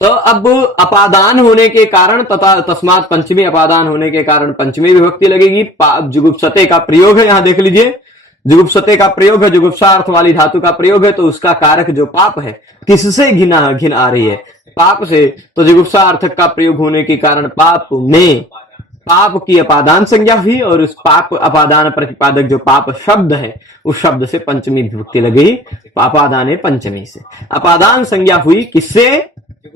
तो अब अपादान होने के कारण तथा तस्मात् पंचमी, अपादान होने के कारण पंचमी विभक्ति लगेगी। जुगुप्सते का प्रयोग है, यहां देख लीजिए, जुगुप्सते का प्रयोग है, जुगुप्सा अर्थ वाली धातु का प्रयोग है, तो उसका कारक जो पाप है, किससे घिन आ रही है, पाप से। तो जुगुप्सा अर्थक का प्रयोग होने के कारण पाप में पाप की अपादान संज्ञा हुई, और उस पाप अपादान प्रतिपादक जो पाप शब्द है, उस शब्द से पंचमी विभक्ति लगी, अपादाने पंचमी से। अपादान संज्ञा हुई किससे,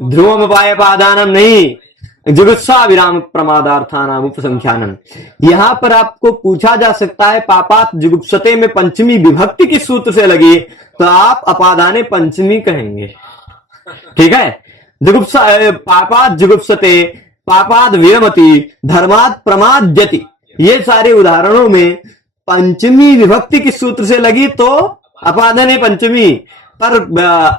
ध्रुवम उपाय अपादानम नहीं, जुगुप्सा विराम प्रमादार्थानाम उपसंख्यानम। यहां पर आपको पूछा जा सकता है पापात जुगुप्सते में पंचमी विभक्ति किस सूत्र से लगी, तो आप अपादाने पंचमी कहेंगे, ठीक है। जुगुप्सा पापात जुगुप्सते, पापाद विरमति, धर्मात प्रमाद्यति, ये सारे उदाहरणों में पंचमी विभक्ति किस सूत्र से लगी, तो अपादाने पंचमी। पर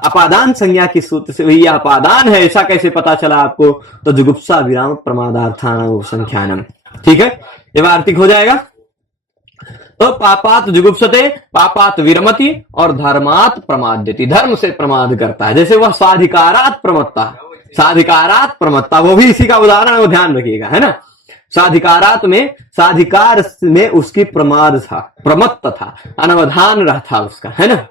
अपादान संज्ञा किस सूत्र से हुई, अपादान है, ऐसा कैसे पता चला आपको, तो जुगुप्सा विराम प्रमादार्थानाम संख्यानम, ठीक है, ये वार्तिक हो जाएगा। तो पापात जुगुप्सते, पापात विरमति, और धर्मात प्रमाद्यति, धर्म से प्रमाद करता है। जैसे वह साधिकारात प्रमत्ता, साधिकारात प्रमत्ता, वो भी इसी का उदाहरण है, वो ध्यान रखिएगा, है ना। साधिकारात में, साधिकार में उसकी प्रमाद था, प्रमत्त था, अनवधान रहता उसका, है ना।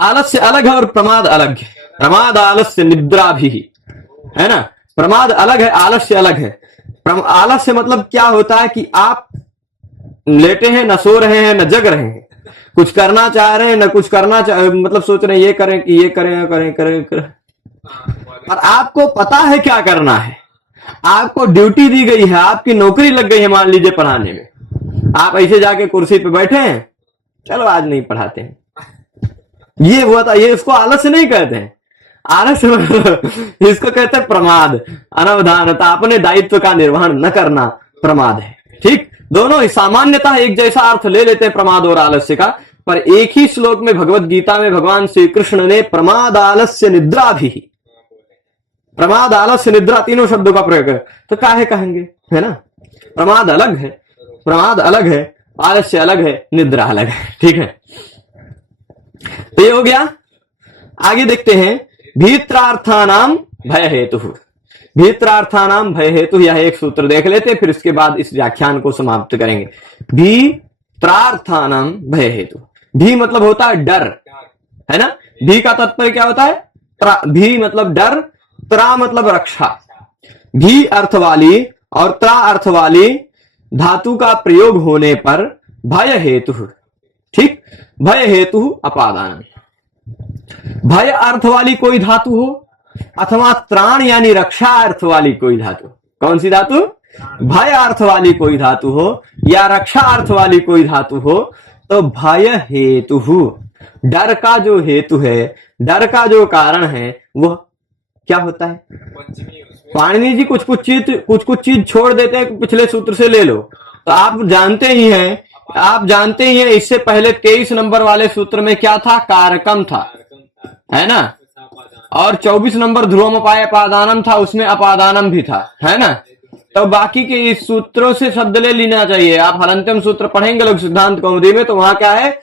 आलस्य अलग है और प्रमाद अलग है, प्रमाद आलस्य निद्रा भी, है ना, प्रमाद अलग है, आलस्य अलग है। आलस्य मतलब क्या होता है कि आप लेटे हैं, न सो रहे हैं, न जग रहे हैं, कुछ करना चाह रहे हैं, न कुछ करना मतलब सोच रहे हैं ये करें कि ये करें, करें, और आपको पता है क्या करना है, आपको ड्यूटी दी गई है, आपकी नौकरी लग गई है, मान लीजिए पढ़ाने में, आप ऐसे जाके कुर्सी पे बैठे हैं, चलो आज नहीं पढ़ाते हैं, ये हुआ था, ये इसको आलस्य नहीं कहते हैं, आलस्य इसको कहते हैं प्रमाद, अनवधानता, अपने दायित्व का निर्वहन न करना प्रमाद है, ठीक। दोनों सामान्यतः एक जैसा अर्थ ले लेते हैं प्रमाद और आलस्य का, पर एक ही श्लोक में भगवत गीता में भगवान श्री कृष्ण ने प्रमाद आलस्य निद्रा भी, प्रमाद आलस्य निद्रा तीनों शब्दों का प्रयोग है, तो काहे कहेंगे, है ना। प्रमाद अलग है, प्रमाद अलग है, आलस्य अलग है, निद्रा अलग है, ठीक है। तो ये हो गया। आगे देखते हैं भीत्रार्थानाम भय हेतु। भीत्रार्थानाम भय हेतु, यह एक सूत्र देख लेते, फिर इसके बाद इस व्याख्यान को समाप्त करेंगे। भीत्रार्थानाम भय हेतु, भी मतलब होता है डर, है ना। भी का तात्पर्य क्या होता है? भी मतलब डर, त्रा मतलब रक्षा। भी अर्थ वाली और त्रा अर्थ वाली धातु का प्रयोग होने पर भय हेतु, ठीक, भय हेतु अपादान। भय अर्थ वाली कोई धातु हो अथवा त्राण यानी रक्षा अर्थ वाली कोई धातु, कौन सी धातु? भय अर्थ वाली कोई धातु हो या रक्षा अर्थ वाली कोई धातु हो, तो भय हेतु, डर का जो हेतु है, डर का जो कारण है, वह क्या होता है? पाणिनि जी कुछ कुछ चीज छोड़ देते हैं, पिछले सूत्र से ले लो। तो आप जानते ही हैं इससे पहले 23 नंबर वाले सूत्र में क्या था? कारकम था, है ना। और 24 नंबर ध्रुवमपाय अपादानम था, उसमें अपादानम भी था, है ना। तो बाकी के इस सूत्रों से शब्द ले लेना चाहिए। आप हलंत्यम सूत्र पढ़ेंगे लोग सिद्धांत कौमुदी में, तो वहां क्या है?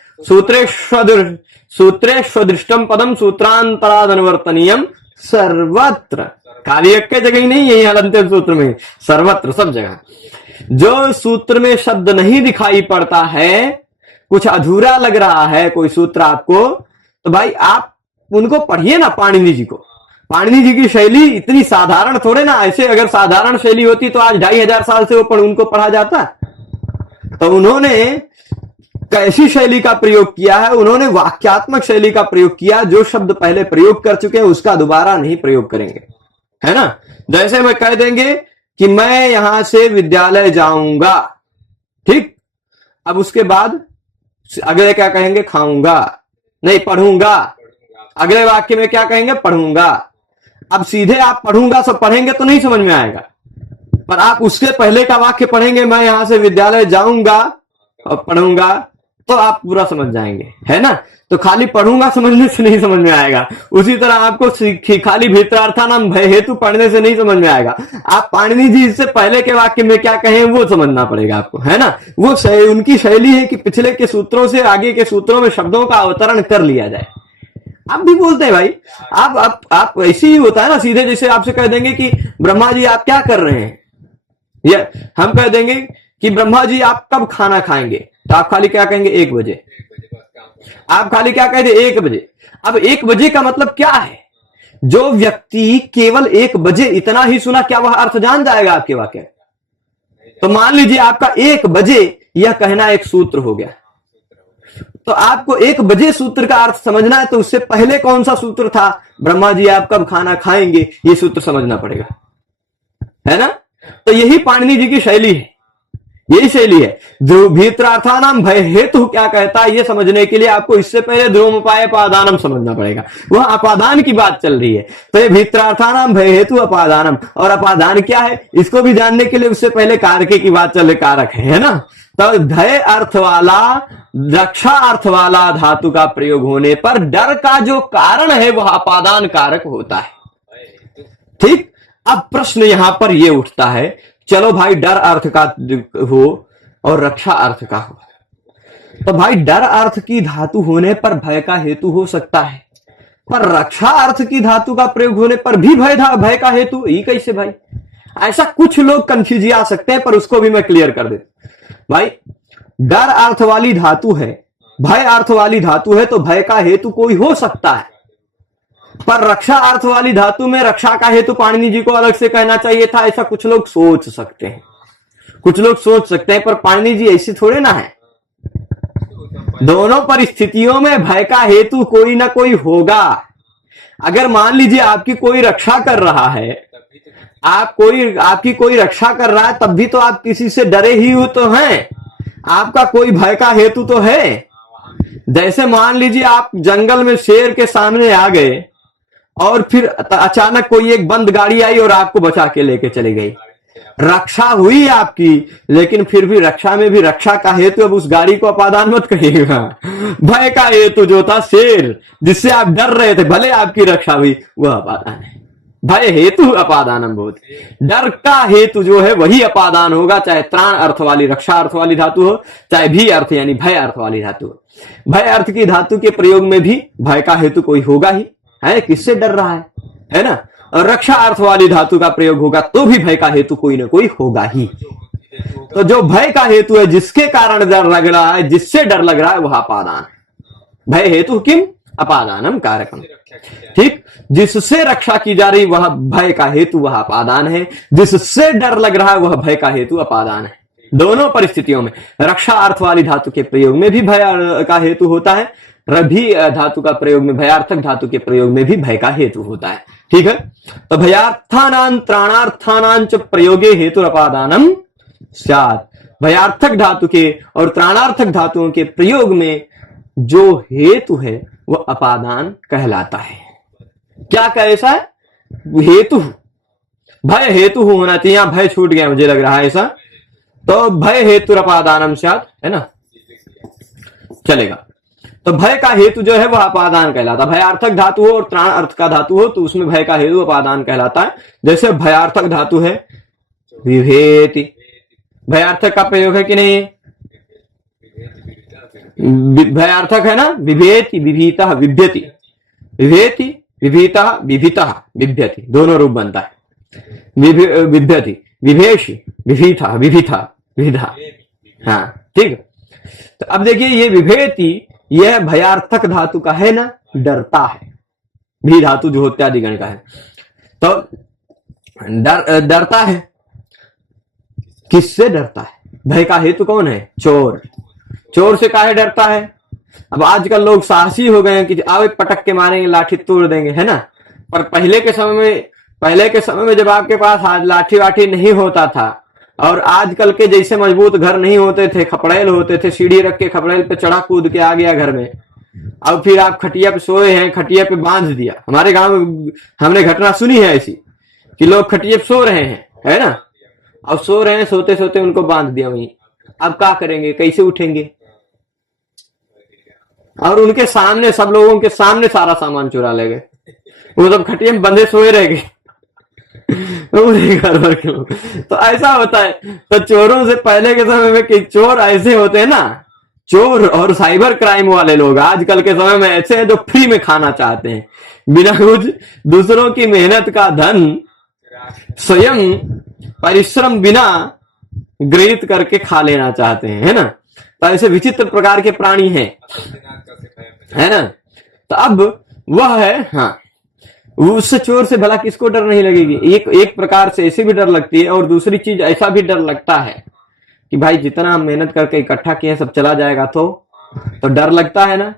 सूत्रे स्वदृष्टम पदम सूत्रांतरादनुवर्तनीयम सर्वत्र, खाली एक के जगह ही नहीं है हलंत्यम सूत्र में, सर्वत्र, सब जगह। जो सूत्र में शब्द नहीं दिखाई पड़ता है, कुछ अधूरा लग रहा है कोई सूत्र आपको, तो भाई आप उनको पढ़िए ना, पाणिनि जी को। पाणिनि जी की शैली इतनी साधारण थोड़े ना, ऐसे अगर साधारण शैली होती तो आज 2500 साल से उनको पढ़ा जाता। तो उन्होंने कैसी शैली का प्रयोग किया है? उन्होंने वाक्यात्मक शैली का प्रयोग किया, जो शब्द पहले प्रयोग कर चुके हैं उसका दोबारा नहीं प्रयोग करेंगे, है ना। जैसे मैं कह देंगे कि मैं यहां से विद्यालय जाऊंगा, ठीक, अब उसके बाद अगले क्या कहेंगे? खाऊंगा, नहीं पढ़ूंगा। अगले वाक्य में क्या कहेंगे? पढ़ूंगा। अब सीधे आप पढ़ूंगा सब पढ़ेंगे तो नहीं समझ में आएगा, पर आप उसके पहले का वाक्य पढ़ेंगे, मैं यहां से विद्यालय जाऊंगा और पढ़ूंगा, तो आप पूरा समझ जाएंगे, है ना। तो खाली पढ़ूंगा समझने से नहीं समझ में आएगा। उसी तरह आपको खाली भीतरार्थानाम भय हेतु पढ़ने से नहीं समझ में आएगा। आप पाणिनि जी इससे पहले के वाक्य में क्या कहें वो समझना पड़ेगा आपको, है ना। वो उनकी शैली है कि पिछले के सूत्रों से आगे के सूत्रों में शब्दों का अवतरण कर लिया जाए। आप भी बोलते हैं भाई, आप ऐसे ही होता है ना, सीधे जैसे आपसे कह देंगे कि ब्रह्मा जी आप क्या कर रहे हैं, या हम कह देंगे कि ब्रह्मा जी आप कब खाना खाएंगे, तो आप खाली क्या कहेंगे? 1 बजे। आप खाली क्या कहते? 1 बजे। अब 1 बजे का मतलब क्या है? जो व्यक्ति केवल 1 बजे इतना ही सुना, क्या वह अर्थ जान जाएगा आपके वाक्य? तो मान लीजिए आपका 1 बजे यह कहना एक सूत्र हो गया, तो आपको 1 बजे सूत्र का अर्थ समझना है, तो उससे पहले कौन सा सूत्र था? ब्रह्मा जी आप कब खाना खाएंगे, ये सूत्र समझना पड़ेगा, है ना। तो यही पाणिनि जी की शैली है, यही शैली है। जो भीतरार्थानाम भय हेतु क्या कहता है, ये समझने के लिए आपको इससे पहले ध्रुवमपाय अपादानम समझना पड़ेगा। वह अपादान की बात चल रही है, तो ये भीतरार्थानाम भय हेतु अपादानम, और अपादान क्या है इसको भी जानने के लिए उससे पहले कारके की बात चल रही, कारक है ना। तो भय अर्थ वाला, रक्षा अर्थ वाला धातु का प्रयोग होने पर डर का जो कारण है वह अपादान कारक होता है, ठीक। अब प्रश्न यहां पर यह उठता है, चलो भाई डर अर्थ का हो और रक्षा अर्थ का हो, तो भाई डर अर्थ की धातु होने पर भय का हेतु हो सकता है, पर रक्षा अर्थ की धातु का प्रयोग होने पर भी भय का हेतु, ये कैसे भाई? ऐसा कुछ लोग कंफ्यूज आ सकते हैं, पर उसको भी मैं क्लियर कर देता। भाई डर अर्थ वाली धातु है, भय अर्थ वाली धातु है, तो भय का हेतु कोई हो सकता है, पर रक्षा अर्थ वाली धातु में रक्षा का हेतु पाणिनि जी को अलग से कहना चाहिए था, ऐसा कुछ लोग सोच सकते हैं, पर पाणिनि जी ऐसे थोड़े ना है। दोनों परिस्थितियों में भय का हेतु कोई ना कोई होगा। अगर मान लीजिए आपकी कोई रक्षा कर रहा है, आपकी कोई रक्षा कर रहा है, तब भी तो आप किसी से डरे ही हो तो हैं, आपका कोई भय का हेतु तो है। जैसे मान लीजिए आप जंगल में शेर के सामने आ गए और फिर अचानक कोई एक बंद गाड़ी आई और आपको बचा के लेके चली गई, रक्षा हुई आपकी, लेकिन फिर भी रक्षा में भी रक्षा का हेतु, अब उस गाड़ी को अपादान मत कहिएगा। भय का हेतु जो था शेर, जिससे आप डर रहे थे, भले आपकी रक्षा हुई, वह अपादान है। भय हेतु अपादानम बहुत, डर का हेतु जो है वही अपादान होगा, चाहे त्राण अर्थ वाली, रक्षा अर्थ वाली धातु हो, चाहे भी अर्थ यानी भय अर्थ वाली धातु हो। भय अर्थ की धातु के प्रयोग में भी भय का हेतु कोई होगा ही, है, किससे डर रहा है ना। रक्षा अर्थ वाली धातु का प्रयोग होगा तो भी भय का हेतु कोई ना कोई होगा ही। तो जो भय का हेतु है, जिसके कारण डर लग रहा है, जिससे डर लग रहा है, वह अपादान है। भय हेतु किम अपादानम कारकम। ठीक, जिससे रक्षा की जा रही वह भय का हेतु, वह अपादान है। जिससे डर लग रहा है वह भय का हेतु अपादान है। दोनों परिस्थितियों में रक्षा अर्थ वाली धातु के प्रयोग में भी भय का हेतु होता है, रभि धातु का प्रयोग में, भयार्थक धातु के प्रयोग में भी भय का हेतु होता है। ठीक है, तो भयार्थानां त्राणार्थानां च प्रयोगे हेतुरपादानम स्यात्। भयार्थक धातु के और त्राणार्थक धातुओं के प्रयोग में जो हेतु है वह अपादान कहलाता है। क्या कैसा है? हेतु, भय हेतु होना चाहिए। यहां भय छूट गया मुझे लग रहा है ऐसा, तो भय हेतुरपादानम स्यात्, है ना, चलेगा। तो भय का हेतु जो है वह अपादान कहलाता है। भयार्थक धातु हो और त्राण अर्थ का धातु हो तो उसमें भय का हेतु अपादान कहलाता है। जैसे भयार्थक धातु है विभेति, भयार्थक का प्रयोग है कि नहीं? भयार्थक है ना, विभेति, विभीतः, विभ्यति, विभेति, विभीतः, विभितः, विभ्यति, दोनों रूप बनता है। विभ्यति, विभेषि, विभीतः, विभिथा, विधा। हाँ ठीक। तो अब देखिए ये विभेति, यह भयार्थक धातु का है ना, डरता है। भी धातु जो इत्यादि गण का है, तो डरता है। किससे डरता है? भय का हेतु कौन है? चोर। चोर से काहे डरता है? अब आजकल लोग साहसी हो गए हैं कि आवे पटक के मारेंगे, लाठी तोड़ देंगे, है ना। पर पहले के समय में जब आपके पास लाठी वाठी नहीं होता था और आजकल के जैसे मजबूत घर नहीं होते थे, खपड़ेल होते थे, सीढ़ी रख के खपड़ेल पे चढ़ा कूद के आ गया घर में, अब फिर आप खटिया पे सोए हैं, खटिया पे बांध दिया। हमारे गांव में हमने घटना सुनी है ऐसी कि लोग खटिया पे सो रहे हैं, है ना, अब सो रहे हैं, सोते सोते उनको बांध दिया वहीं। अब क्या करेंगे, कैसे उठेंगे? और उनके सामने, सब लोगों के सामने सारा सामान चुरा ले गए। वो सब खटिया में बंधे सोए रह गए घर भर के लोग। तो ऐसा होता है। तो चोरों से पहले के समय में कि चोर ऐसे होते हैं ना, चोर और साइबर क्राइम वाले लोग आजकल के समय में ऐसे हैं जो फ्री में खाना चाहते हैं, बिना कुछ दूसरों की मेहनत का धन स्वयं परिश्रम बिना गृहित करके खा लेना चाहते हैं, है ना। तो ऐसे विचित्र प्रकार के प्राणी हैं, है ना। तो अब वह है, हाँ, उससे चोर से भला किसको डर नहीं लगेगी? एक प्रकार से ऐसे भी डर लगती है, और दूसरी चीज ऐसा भी डर लगता है कि भाई जितना हम मेहनत करके इकट्ठा किए सब चला जाएगा तो डर लगता है ना।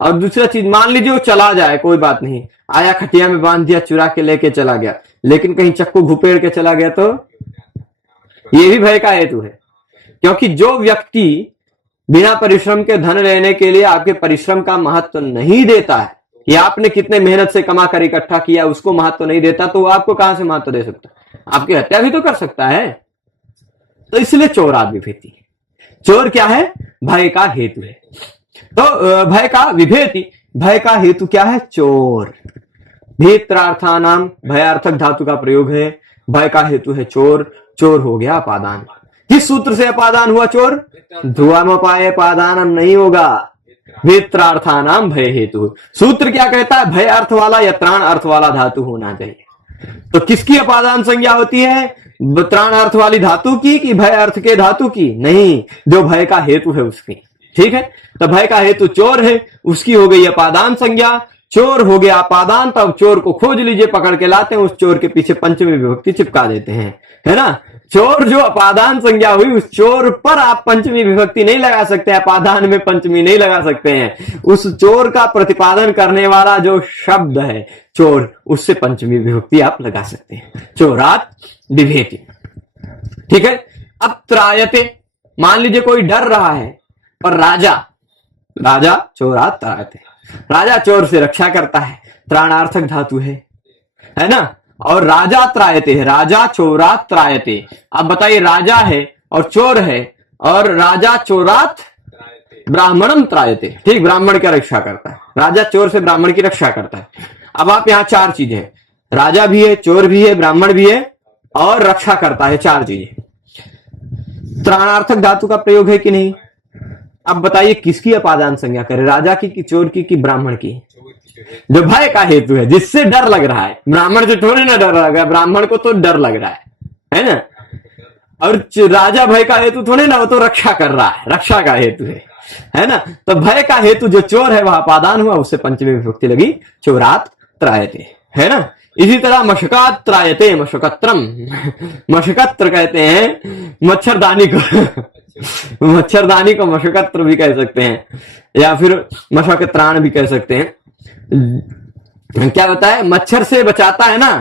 और दूसरा चीज, मान लीजिए वो चला जाए, कोई बात नहीं, आया खटिया में बांध दिया, चुरा के लेके चला गया, लेकिन कहीं चक्कू घुपेड़ के चला गया तो ये भी भय का हेतु है। क्योंकि जो व्यक्ति बिना परिश्रम के धन लेने के लिए आपके परिश्रम का महत्व नहीं देता है, कि आपने कितने मेहनत से कमा कर इकट्ठा किया उसको महत्व नहीं देता, तो वो आपको कहां से महत्व दे सकता है? आपकी हत्या भी तो कर सकता है। तो इसलिए चोर आदमी भेती। चोर क्या है? भय का हेतु है। तो भय का विभेति, भय का हेतु क्या है? चोर। भीत्रार्थानाम, भयार्थक धातु का प्रयोग है, भय का हेतु है चोर। चोर हो गया अपादान। किस सूत्र से अपादान हुआ चोर? ध्रुवमपाये पादानम नहीं होगा, भीत्रार्थानाम भय हेतु। सूत्र क्या कहता है? भय अर्थ वाला या त्राण अर्थ वाला धातु होना चाहिए। तो किसकी अपादान संज्ञा होती है? त्राण अर्थ वाली धातु की कि भय अर्थ के धातु की? नहीं, जो भय का हेतु है उसकी। ठीक है, तो भय का हेतु चोर है, उसकी हो गई अपादान संज्ञा। चोर हो गया अपादान, तब चोर को खोज लीजिए, पकड़ के लाते हैं, उस चोर के पीछे पंचमी विभक्ति चिपका देते हैं, है ना। चोर जो अपादान संज्ञा हुई, उस चोर पर आप पंचमी विभक्ति नहीं लगा सकते, अपादान में पंचमी नहीं लगा सकते हैं। उस चोर का प्रतिपादन करने वाला जो शब्द है चोर, उससे पंचमी विभक्ति आप लगा सकते हैं। चोरात विभेति। ठीक है। अब त्रायते, मान लीजिए कोई डर रहा है, पर राजा चोरात त्रायते, राजा चोर से रक्षा करता है, त्राणार्थक धातु है ना। और राजा त्रायते है, राजा चोरात त्रायते। अब बताइए, राजा है और चोर है, और राजा चोरात ब्राह्मणम त्रायते। ठीक, ब्राह्मण की रक्षा करता है, राजा चोर से ब्राह्मण की रक्षा करता है। अब आप यहाँ चार चीजें, राजा भी है, चोर भी है, ब्राह्मण भी है और रक्षा करता है, चार चीजें। त्राणार्थक धातु का प्रयोग है कि नहीं? अब बताइए किसकी अपादान संज्ञा करे, राजा की कि चोर की कि ब्राह्मण की? जो भय का हेतु है, जिससे डर लग रहा है। ब्राह्मण से थोड़ी ना डर लग रहा है, ब्राह्मण को तो डर लग रहा है ना। और राजा भय का हेतु थोड़ी ना, वो तो रक्षा कर रहा है, रक्षा का हेतु है ना। तो भय का हेतु जो चोर है वह अपादान हुआ, उससे पंचमी विभक्ति लगी, चोरात त्रायते, है ना। इसी तरह मशकात त्रायते, मशकत्रम, मशकत्र कहते हैं मच्छरदानी को मच्छरदानी को मशकत्र भी कह सकते हैं, या फिर मशकत्राण भी कह सकते हैं। क्या होता है, मच्छर से बचाता है ना,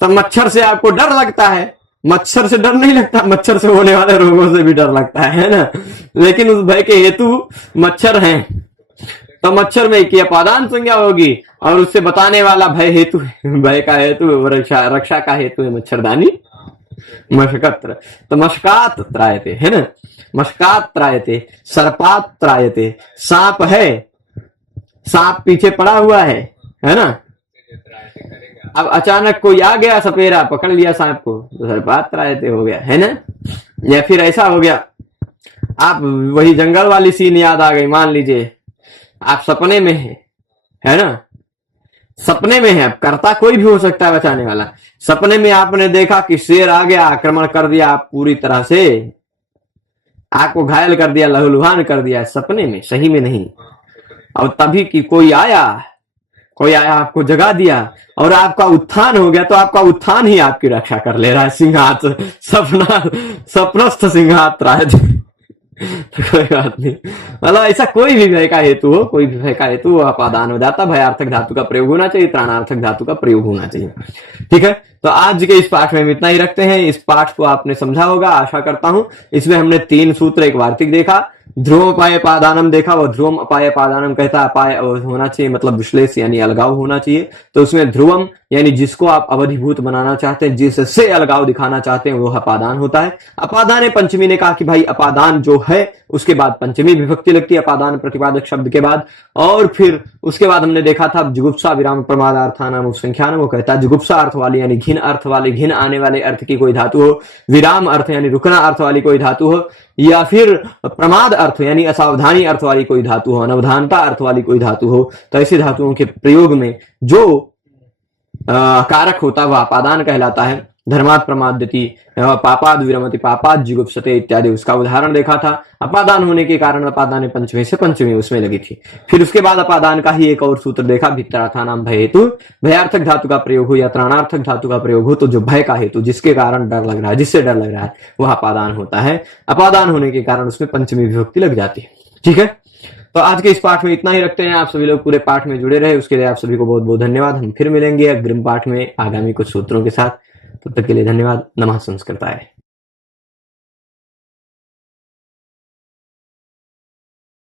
तब मच्छर से आपको डर लगता है। मच्छर से डर नहीं लगता, मच्छर से होने वाले रोगों से भी डर लगता है ना। लेकिन उस भय के हेतु मच्छर हैं, तो मच्छर में की अपादान संज्ञा होगी, और उससे बताने वाला भय हेतु, भय का हेतु रक्षा का हेतु है मच्छरदानी, मशकत्र। तो मशकात त्रायते, है ना, मशकात त्रायते, सर्पात त्रायते। सांप है, सांप पीछे पड़ा हुआ है ना। अब अचानक कोई आ गया सपेरा, पकड़ लिया सांप को, तो सर्पात त्रायते हो गया, है ना। या फिर ऐसा हो गया, आप वही जंगल वाली सीन याद आ गई। मान लीजिए आप सपने में है ना, सपने में है, अब करता कोई भी हो सकता है बचाने वाला। सपने में आपने देखा कि शेर आ गया, आक्रमण कर दिया, आप पूरी तरह से आपको घायल कर दिया, लहूलुहान कर दिया, सपने में, सही में नहीं। और तभी कि कोई आया आपको जगा दिया और आपका उत्थान हो गया, तो आपका उत्थान ही आपकी रक्षा कर ले रहा है। सिंहात सपनस्थ सिंहात त्रायते, तो कोई बात नहीं, मतलब ऐसा कोई भी भय का हेतु हो, कोई भी भय का हेतु वो अपादान हो जाता। भयार्थक धातु का प्रयोग होना चाहिए, त्राणार्थक धातु का प्रयोग होना चाहिए। ठीक है, तो आज के इस पाठ में हम इतना ही रखते हैं। इस पाठ को आपने समझा होगा, आशा करता हूं। इसमें हमने 3 सूत्र, एक वार्तिक देखा, ध्रुवम अपाय पादानम देखा। वो ध्रुवम अपाय पादानम कहता है अपाय होना चाहिए, मतलब विश्लेष यानी अलगाव होना चाहिए। तो उसमें ध्रुवम यानी जिसको आप अवधिभूत बनाना चाहते हैं, जिससे अलगाव दिखाना चाहते हैं, वो अपादान होता है। अपादान पंचमी ने कहा कि भाई अपादान जो है उसके बाद पंचमी विभक्ति लगती है, अपादान प्रतिपादक शब्द के बाद। और फिर उसके बाद हमने देखा था जुगुप्सा विराम प्रमादार्थानाम उपसंख्यानम, वो कहता है जुगुप्सा अर्थ वाली यानी घिन अर्थ वाले, घिन आने वाले अर्थ की कोई धातु हो, विराम अर्थ यानी रुकना अर्थ वाली कोई धातु हो, या फिर प्रमाद अर्थ यानी असावधानी अर्थ वाली कोई धातु हो, अनवधानता अर्थ वाली कोई धातु हो। तो ऐसी धातुओं के प्रयोग में जो कारक होता है वह अपादान कहलाता है। धर्मात् प्रमाद्यति, पापाद विरमति, पापाद जुगुप्सते इत्यादि उसका उदाहरण देखा था। अपादान होने के कारण अपादान पंचमी से पंचमी उसमें लगी थी। फिर उसके बाद अपादान का ही एक और सूत्र देखा, भित्तरार्थानाम भय हेतु। भयार्थक धातु का प्रयोग हो या त्राणार्थक धातु का प्रयोग हो, तो जो भय का हेतु, जिसके कारण डर लग रहा है, जिससे डर लग रहा है, वह अपादान होता है। अपादान होने के कारण उसमें पंचमी विभक्ति लग जाती है। ठीक है, तो आज के इस पाठ में इतना ही रखते हैं। आप सभी लोग पूरे पाठ में जुड़े रहे, उसके लिए आप सभी को बहुत बहुत धन्यवाद। हम फिर मिलेंगे अग्रिम पाठ में आगामी कुछ सूत्रों के साथ। तब तक के लिए धन्यवाद। नमः संस्कृताय।